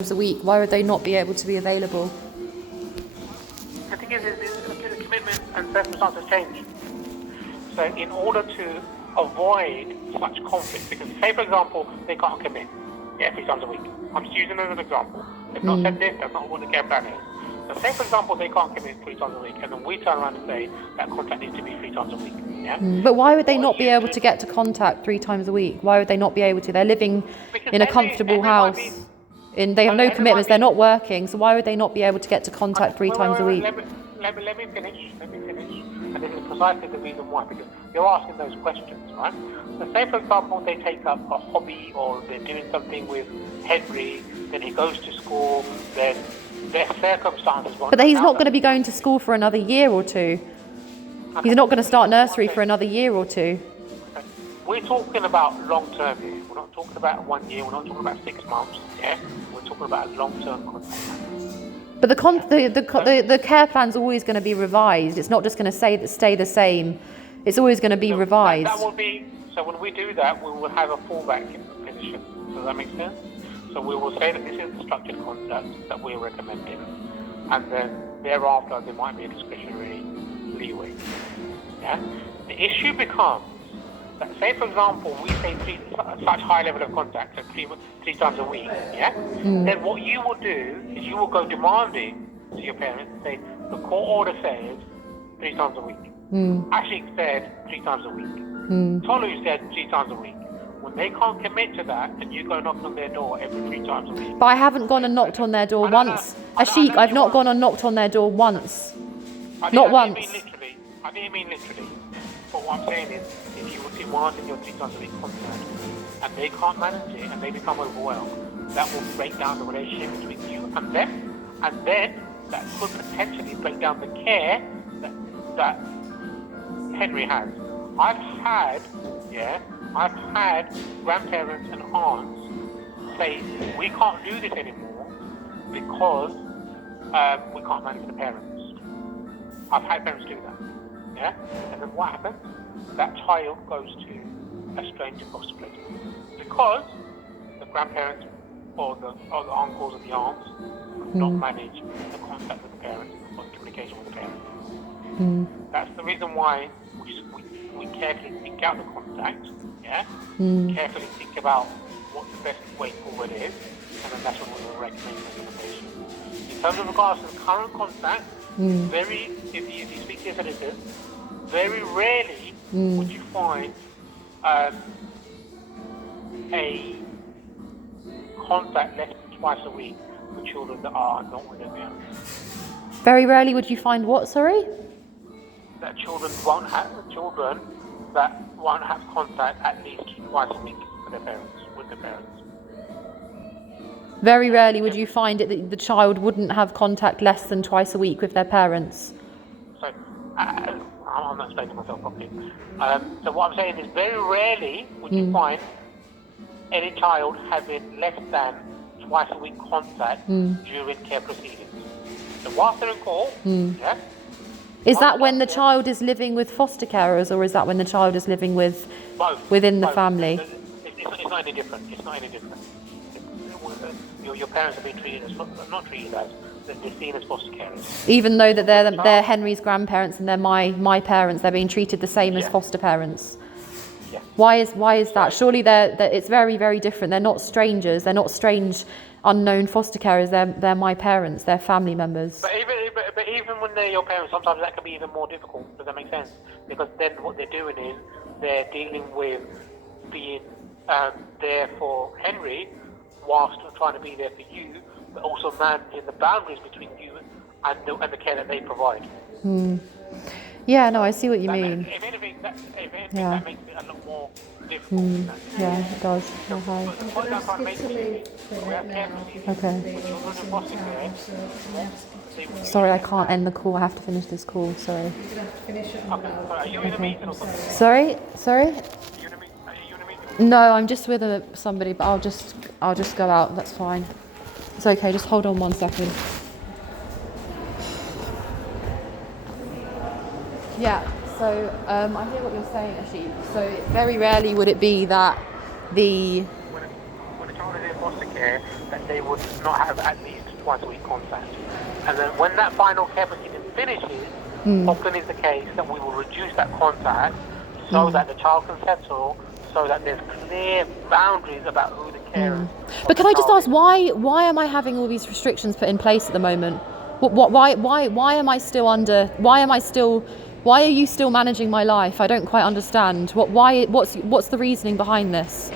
a week? Why would they not be able to be available? The thing is the commitment and circumstances change. So in order to avoid such conflict, because say for example they can't commit, 3 times a week. I'm just using it as an example. They've not said this, that's not what the care plan is. So say for example they can't commit 3 times a week, and then we turn around and say that contact needs to be 3 times a week. Yeah. But why would they not be able to get to contact 3 times a week? Why would they not be able to? They're living in a comfortable house. They have no commitments. They're not working. So why would they not be able to get to contact 3 times a week? Let me finish. And this is precisely the reason why, because you're asking those questions, right? So say, for example, they take up a hobby or they're doing something with Henry, then he goes to school, then their circumstances won't. But he's not going to be going to school for another year or two. Okay. He's not going to start nursery for another year or two. Okay. We're talking about long term here. We're not talking about 1 year. We're not talking about 6 months. Yeah, we're talking about long term contact. But the care plan's always going to be revised. It's not just going to stay the same. It's always going to be revised. That will be, so when we do that, we will have a fallback position. Does that make sense? So we will say that this is the structured concept that we're recommending, and then thereafter there might be a discretionary leeway. Yeah. The issue becomes that, say for example, we say such high level of contact, so three times a week. Yeah. Then what you will do is you will go demanding to your parents and say the court order says 3 times a week. Ashik said 3 times a week. Tolu said 3 times a week. When they can't commit to that, and you go knock on their door every 3 times a week. But I haven't gone and knocked on their door once. Ashik, I've not gone and knocked on their door once. Not once. I didn't mean literally. But what I'm saying is, if you were demanding your 3 times a week contact, and they can't manage it, and they become overwhelmed, that will break down the relationship between you and them, and then that could potentially break down the care that Henry has. I've had grandparents and aunts say, we can't do this anymore because we can't manage the parents. I've had parents do that. Yeah? And then what happens? That child goes to a stranger foster placement because the grandparents or the uncles and the aunts could not manage the contact with the parents or the communication with the parents. That's the reason why we carefully think out the contact, carefully think about what the best way forward is, and then that's when we will recommend implementation. In terms of regards to the current contact, if you speak to your solicitors, very rarely would you find a contact less than twice a week for children that are not with their parents. Very rarely would you find what, sorry? That children that won't have contact at least twice a week with their parents. Very rarely would you find it that the child wouldn't have contact less than twice a week with their parents. So, I'm not explaining myself properly. So what I'm saying is, very rarely would you find any child having less than twice a week contact during care proceedings. So whilst they're in court, Is that when the child is living with foster carers, or is that when the child is living with within the family? It's not any different. It's not any different. Your parents are being treated as not treated as, they're seen as foster carers. Even though that they're Henry's grandparents and they're my parents, they're being treated the same as foster parents. Yeah. Why is that? Surely it's very, very different. They're not strangers. They're not strange, unknown foster carers. They're my parents. They're family members. But even when they're your parents, sometimes that can be even more difficult. Does that make sense? Because then what they're doing is they're dealing with being there for Henry, whilst trying to be there for you, but also managing the boundaries between you and the care that they provide. Yeah, no, I see what you mean. If anything, that makes it a lot more difficult. Yeah, it does. Okay. Sorry, I can't end the call. I have to finish this call. Sorry. Are you in a meeting or something? Sorry. Are you in a meeting? No, I'm just with somebody, but I'll just go out. That's fine. It's okay. Just hold on 1 second. Yeah. So I hear what you're saying, Ashik. So very rarely would it be that when a child is in foster care, that they would not have at least twice a week contact. And then when that final care proceeding finishes, often is the case that we will reduce that contact so that the child can settle, so that there's clear boundaries about who the carer is. But can I just ask, why am I having all these restrictions put in place at the moment? Why am I still under? Why are you still managing my life? I don't quite understand. What's the reasoning behind this?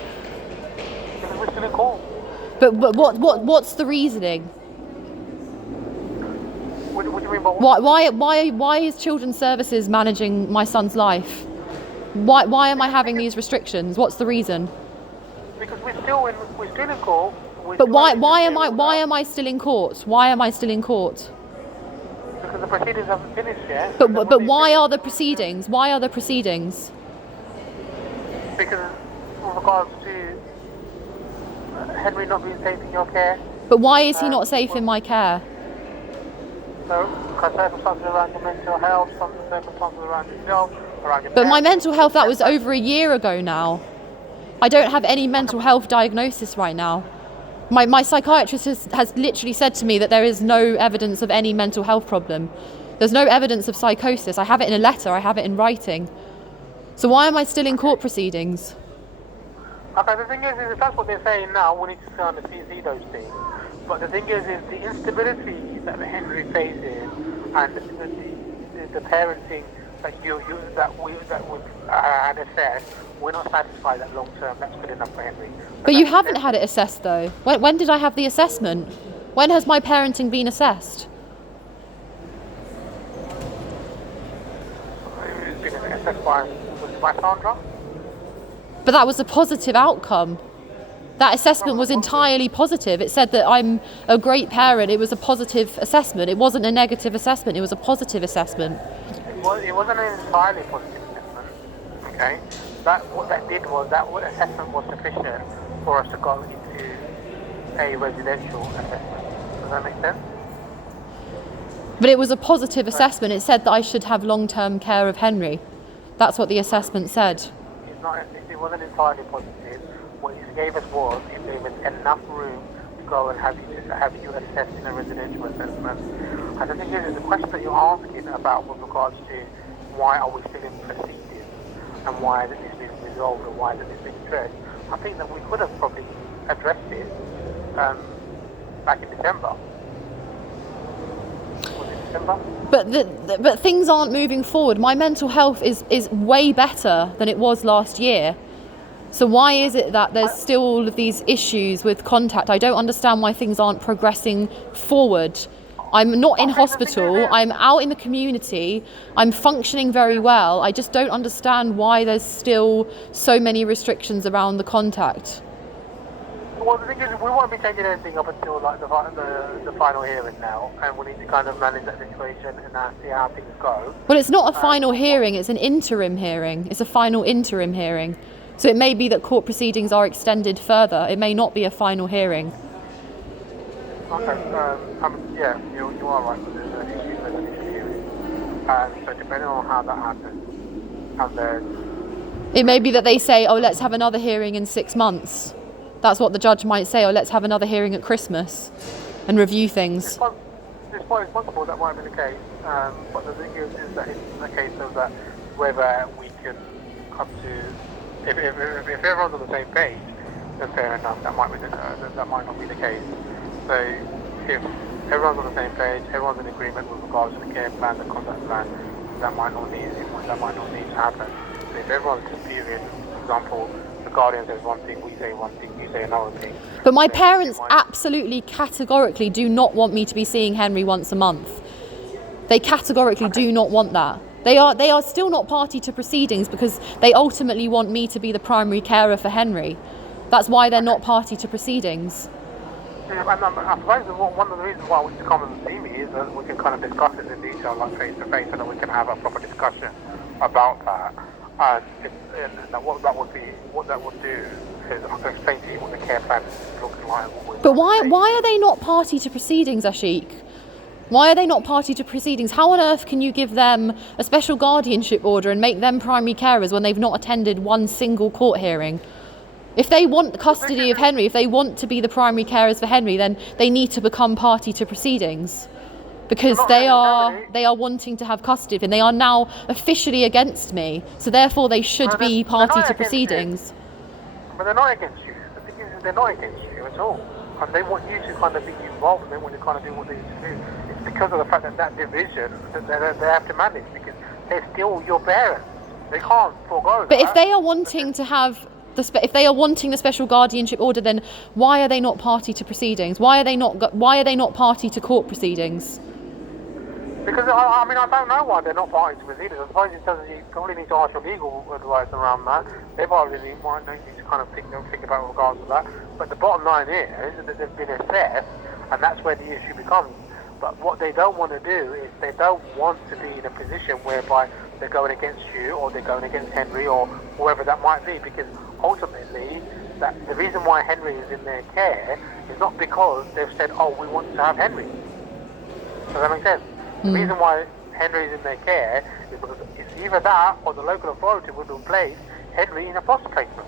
Because we're still in court. But what's the reasoning? What do you mean by what? Why is Children's Services managing my son's life? Why am I having these restrictions? What's the reason? Because we're still in court. But why am I still in court? Why am I still in court? Because the proceedings haven't finished yet. But why are the proceedings? Why are the proceedings? Because with regards to Henry not being safe in your care. But why is he not safe in my care? So, because circumstances around your mental health, some circumstances around yourself, around your But my parents. mental health, that was over a year ago now. I don't have any mental health diagnosis right now. My psychiatrist has literally said to me that there is no evidence of any mental health problem. There's no evidence of psychosis. I have it in a letter, I have it in writing. So why am I still in court proceedings? Okay, the thing is if that's what they're saying now, we need to kind of see those things. But the thing is the instability that Henry faces and the parenting that we had assessed, we're not satisfied that long term that's good enough for Henry. But you haven't had it assessed though. When did I have the assessment? When has my parenting been assessed? It's been assessed by Sandra. But that was a positive outcome. That assessment was entirely positive. It said that I'm a great parent. It was a positive assessment. It wasn't a negative assessment. It was a positive assessment. It wasn't an entirely positive assessment. Okay, what that did was that assessment was sufficient for us to go into a residential assessment. Does that make sense? But it was a positive assessment. It said that I should have long-term care of Henry. That's what the assessment said. It wasn't entirely positive. What it gave us was it gave us enough room to go and have you assessed in a residential assessment. And the thing is the question that you're asking about with regards to why are we still in proceedings and why hasn't this been resolved or why hasn't this been addressed, I think that we could have probably addressed it back in December. Was it December? But things aren't moving forward. My mental health is way better than it was last year. So why is it that there's still all of these issues with contact? I don't understand why things aren't progressing forward. I'm not in hospital, I'm out in the community, I'm functioning very well. I just don't understand why there's still so many restrictions around the contact. Well, the thing is, we won't be changing anything up until like the final hearing now, and we need to kind of manage that situation and see how things go. Well, it's not a final hearing, it's an interim hearing. It's a final interim hearing. So it may be that court proceedings are extended further. It may not be a final hearing. Okay, yeah, you are right. There's an issue hearing. So depending on how that happens, and then It may be that they say, oh, let's have another hearing in 6 months. That's what the judge might say, oh, let's have another hearing at Christmas and review things. It's possible that might be the case, but the thing is that it's a case of that whether we can come to, if everyone's on the same page, then fair enough, that might not be the case. So if everyone's on the same page, everyone's in agreement with regards to the care plan, the contact plan, that might not need to happen. So if everyone's disputing, for example, the guardian says one thing, we say one thing, you say another thing. But my parents absolutely categorically do not want me to be seeing Henry once a month. They categorically do not want that. They are still not party to proceedings because they ultimately want me to be the primary carer for Henry. That's why they're not party to proceedings. Yeah, and I suppose one of the reasons why we come and see me is that we can kind of discuss it in detail, like face to face, so that we can have a proper discussion about that. And what that would do is I can explain to you what the care plan is looking like. But why are they not party to proceedings, Ashik? Why are they not party to proceedings? How on earth can you give them a special guardianship order and make them primary carers when they've not attended one single court hearing? If they want custody of Henry, if they want to be the primary carers for Henry, then they need to become party to proceedings, because they are wanting to have custody of him. They are now officially against me, so therefore they should be party to proceedings. But they're not against you. The thing is, they're not against you at all, and they want you to kind of be involved, and they want to kind of do what they need to do. It's because of the fact that division that they have to manage, because they're still your parents. They can't forego. But if they are wanting to have if they are wanting the special guardianship order, then why are they not party to proceedings? Why are they not party to court proceedings? Because I mean, I don't know why they're not party to proceedings. I suppose you probably need to ask your legal advice around that. They probably might need to kind of think about regards to that. But the bottom line is that they've been assessed, and that's where the issue becomes. But what they don't want to do is they don't want to be in a position whereby they're going against you, or they're going against Henry, or whoever that might be, because ultimately the reason why Henry is in their care is not because they've said, oh, we want to have Henry. Does that make sense? The reason why Henry is in their care is because it's either that or the local authority would have placed Henry in a foster placement.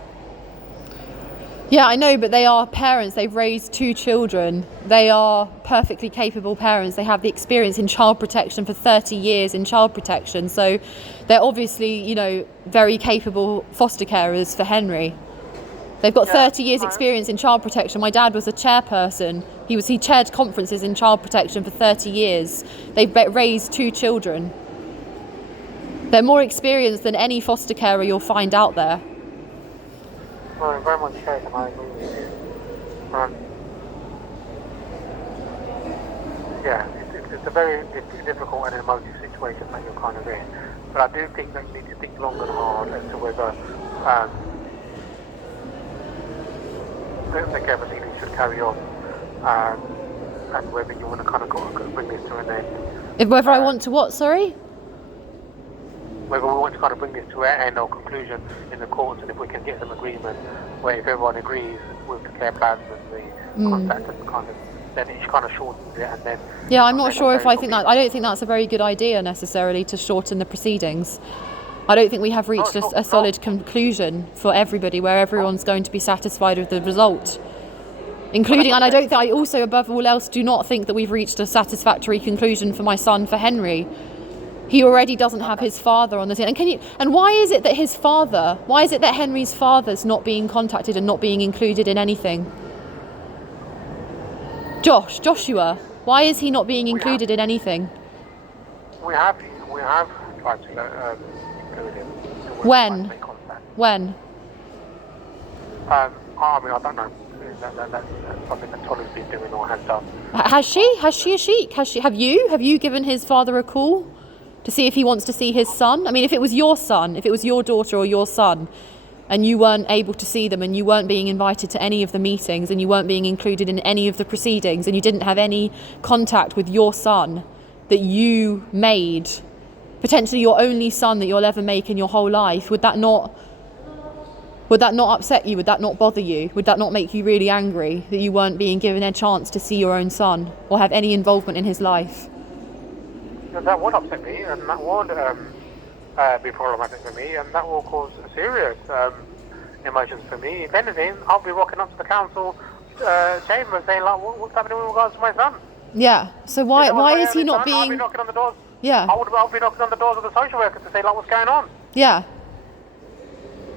Yeah, I know, but they are parents. They've raised 2 children. They are perfectly capable parents. They have the experience in child protection for 30 years in child protection. So they're obviously, very capable foster carers for Henry. They've got 30 years experience in child protection. My dad was a chairperson. He chaired conferences in child protection for 30 years. They've raised 2 children. They're more experienced than any foster carer you'll find out there. Well, very much so, and I agree with you. It's a very difficult and emotive situation that you're kind of in. But I do think that you need to think long and hard as to whether the care proceedings should carry on, and whether you want to kind of bring this to an end. Whether I want to what, sorry? Whether we want to kind of bring this to an end or conclusion in the courts, and if we can get some agreement where if everyone agrees with the care plans and the contact, and kind of then it kind of shortens it, and then I'm not sure if I don't think that's a very good idea necessarily, to shorten the proceedings. I don't think we have reached a solid conclusion for everybody where everyone's going to be satisfied with the result, including, and I also above all else do not think that we've reached a satisfactory conclusion for my son, for Henry. He already doesn't have his father on the scene. And why is it that Henry's father's not being contacted and not being included in anything? Joshua, why is he not being included in anything? We have tried to include him. When? I mean, I don't know. That's something that Tolu's been doing or has done. Has she, Ashik? Have you given his father a call to see if he wants to see his son? I mean, if it was your son, if it was your daughter or your son, and you weren't able to see them, and you weren't being invited to any of the meetings, and you weren't being included in any of the proceedings, and you didn't have any contact with your son that you made, potentially your only son that you'll ever make in your whole life, would that not upset you? Would that not bother you? Would that not make you really angry that you weren't being given a chance to see your own son or have any involvement in his life? That would upset me, and that would be problematic for me, and that will cause serious emotions for me. If anything, I'll be rocking up to the council chamber saying, like, what's happening with regards to my son? Yeah. So why is he not being? I'll be knocking on the doors. Yeah. I'll be knocking on the doors of the social workers to say, like, what's going on? Yeah.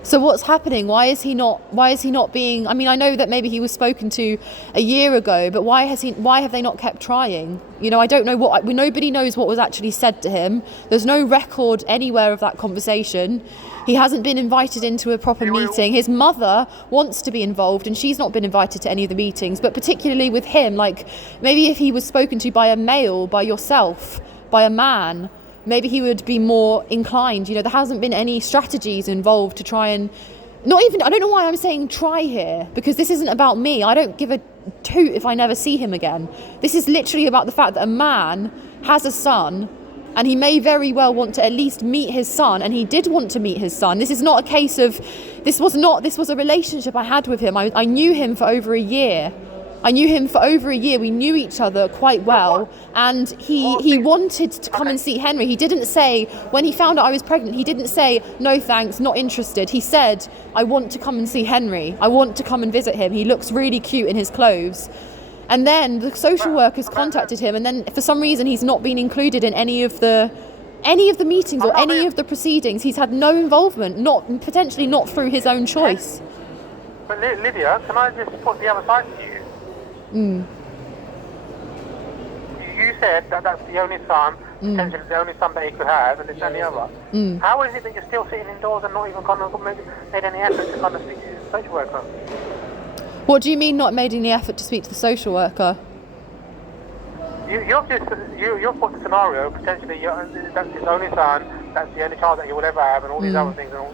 So what's happening? Why is he not being? I mean, I know that maybe he was spoken to a year ago, but why have they not kept trying? I don't know nobody knows what was actually said to him. There's no record anywhere of that conversation. He hasn't been invited into a proper meeting. His mother wants to be involved, and she's not been invited to any of the meetings, but particularly with him, like, maybe if he was spoken to by a male, by yourself, by a man, maybe he would be more inclined. There hasn't been any strategies involved to try and I don't know why I'm saying try here, because this isn't about me. I don't give a toot if I never see him again. This is literally about the fact that a man has a son, and he may very well want to at least meet his son, and he did want to meet his son. This is not a case of, this was a relationship I had with him. I knew him for over a year. I knew him for over a year. We knew each other quite well, and he wanted to come and see Henry. He didn't say, when he found out I was pregnant, he didn't say, no thanks, not interested. He said, I want to come and see Henry. I want to come and visit him. He looks really cute in his clothes. And then the social workers contacted him, and then for some reason he's not been included in any of the meetings or any of the proceedings. He's had no involvement, potentially not through his own choice. But Lydia, can I just put the other side to you? You said that that's the only son, potentially the only son that he could have, and it's only other. How is it that you're still sitting indoors and not even kind of made any effort to kind of speak to the social worker? What do you mean not made any effort to speak to the social worker? You've put the scenario, potentially that's his only son, that's the only child that he will ever have, and all these other things. And all,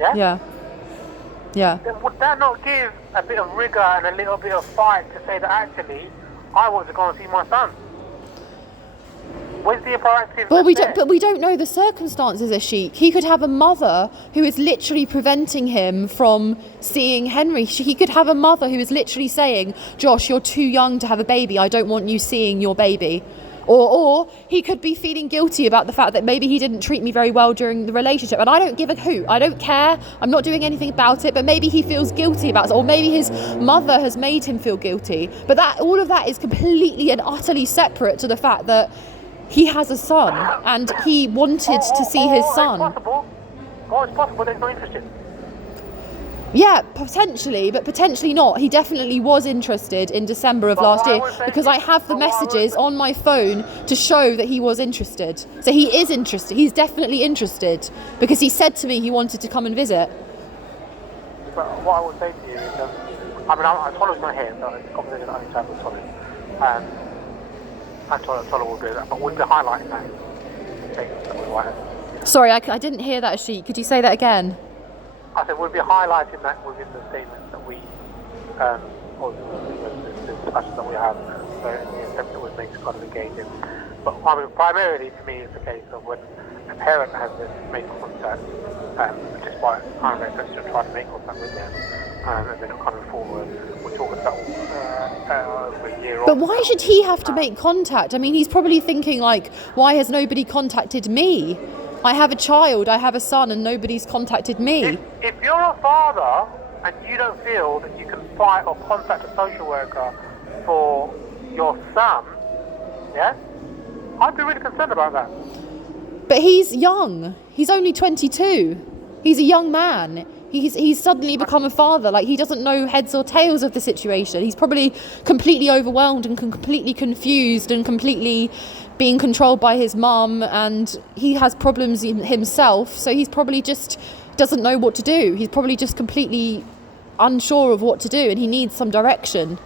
yeah? Yeah. Then would that not give a bit of rigour and a little bit of fight to say that actually I want to go and see my son? Where's the proactive? Well, we don't know the circumstances, Ashik. He could have a mother who is literally preventing him from seeing Henry. He could have a mother who is literally saying, Josh, you're too young to have a baby. I don't want you seeing your baby. Or he could be feeling guilty about the fact that maybe he didn't treat me very well during the relationship. And I don't give a hoot. I don't care. I'm not doing anything about it. But maybe he feels guilty about it. Or maybe his mother has made him feel guilty. But all of that is completely and utterly separate to the fact that he has a son and he wanted to see his son. It's possible that he's not interested. Yeah, potentially, but potentially not. He definitely was interested in December of last year because I have the messages on my phone to show that he was interested. So he is interested. He's definitely interested because he said to me he wanted to come and visit. But what I would say to you is, I Tolu's not here, so it's a conversation I need to have with Tolu. And Tolu will do that, but we'll be highlighting that. Sorry, I didn't hear that, Ashik. Could you say that again? I said we'll be highlighting that within the statements that we, or the discussions that we have, so in the attempt that we make to kind of engage in. But primarily for me, it's a case of when a parent has made contact, despite kind of efforts to try to make contact with them, and they're not coming forward. We're talking about over a year. But why should he have to make contact? I mean, he's probably thinking like, why has nobody contacted me? I have a child, I have a son, and nobody's contacted me. If you're a father and you don't feel that you can fight or contact a social worker for your son, yeah, I'd be really concerned about that. But he's young. He's only 22. He's a young man. He's suddenly become a father. Like, he doesn't know heads or tails of the situation. He's probably completely overwhelmed and completely confused and completely being controlled by his mum, and he has problems himself, so he's probably just doesn't know what to do. He's probably just completely unsure of what to do, and he needs some direction.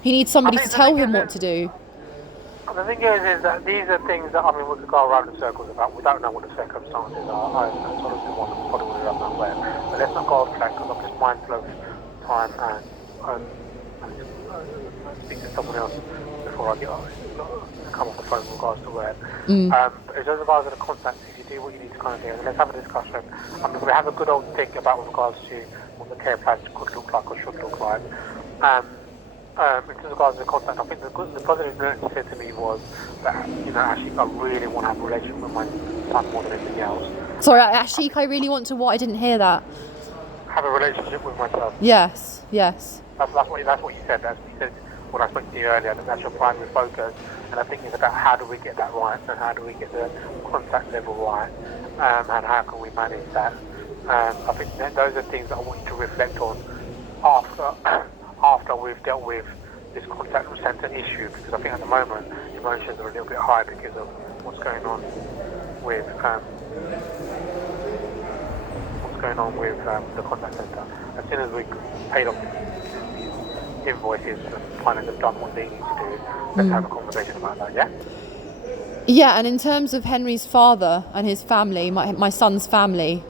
He needs somebody to tell him what to do. The thing is that these are things that, we could go around in circles about. We don't know what the circumstances are. I sort of one that's probably going to run that way. But let's not go off track, because I'm just mindful of time and speak to someone else before I come off the phone with regards to work. But as regards to the contact, if you do what you need to kind of do, and let's have a discussion. We have a good old think about with regards to what the care plans could look like or should look like. In regards to the contact, I think the positive note he said to me was that, actually, I really want to have a relationship with my son more than anything else. Sorry, Ashik, I really want to what? I didn't hear that. Have a relationship with my son. Yes. That's what you said. That's what you said when I spoke to you earlier. That's your primary focus. And I think it's about how do we get that right, and how do we get the contact level right, and how can we manage that. I think those are things that I want you to reflect on after we've dealt with this contact centre issue, because I think at the moment emotions are a little bit high because of what's going on with the contact centre. As soon as we paid off invoices and finally have done what they need to do, let's have a conversation about that, yeah? Yeah, and in terms of Henry's father and his family, my son's family,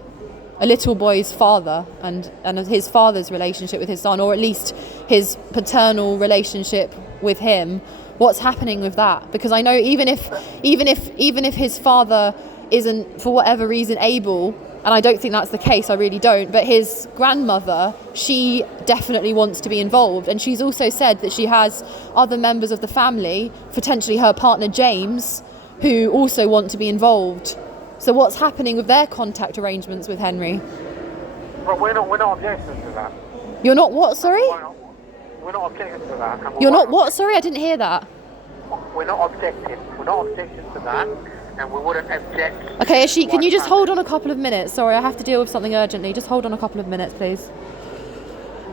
a little boy's father and his father's relationship with his son, or at least his paternal relationship with him, what's happening with that? Because I know even if his father isn't for whatever reason able And I don't think that's the case, I really don't. But his grandmother, she definitely wants to be involved. And she's also said that she has other members of the family, potentially her partner James, who also want to be involved. So what's happening with their contact arrangements with Henry? But we're not objecting to that. You're not what, sorry? We're not objecting to that. You're not what, sorry? I didn't hear that. We're not objecting. We're not objecting to that. And we wouldn't object. Okay, Ashik, can you just hold on a couple of minutes? Sorry, I have to deal with something urgently. Just hold on a couple of minutes, please.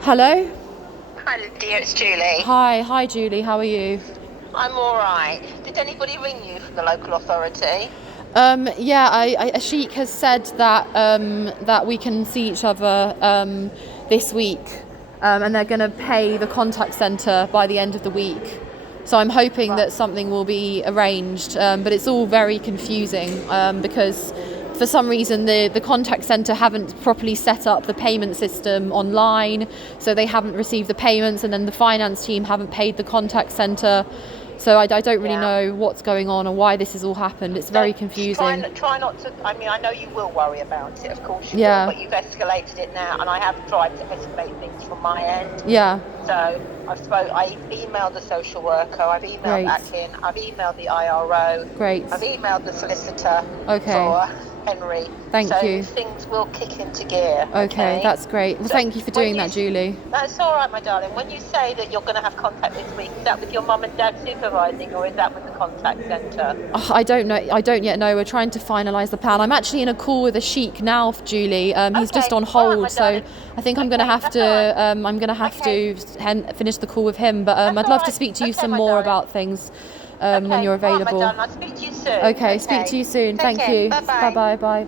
Hello? Hi, Lydia, it's Julie. Hi, Julie. How are you? I'm all right. Did anybody ring you from the local authority? Ashik has said that we can see each other this week, and they're going to pay the contact centre by the end of the week. So I'm hoping that something will be arranged, but it's all very confusing because for some reason the contact centre haven't properly set up the payment system online, so they haven't received the payments, and then the finance team haven't paid the contact centre. So I don't really know what's going on or why this has all happened. It's very confusing. Try not to. I mean, I know you will worry about it, of course you Yeah. will, but you've escalated it now, and I have tried to escalate things from my end. Yeah. So I emailed the social worker, I've emailed Great. Akin, I've emailed the IRO, Great. I've emailed the solicitor Okay. for Henry. Thank you. So things will kick into gear. Okay, that's great. Well, So thank you for doing that, Julie. That's all right, my darling. When you say that you're going to have contact this week, is that with your mum and dad supervising, or is that with the contact centre? Oh, I don't know. I don't yet know. We're trying to finalise the plan. I'm actually in a call with Ashik now, Julie. He's just on All right, hold, my so darling. I think I'm going to have to. I'm going to have to finish the call with him. But I'd love to speak to you some my more darling. about things when you're All right, my available. darling. I'll speak to you soon. Okay, speak to you soon. Take Thank care. you. Bye-bye. Bye.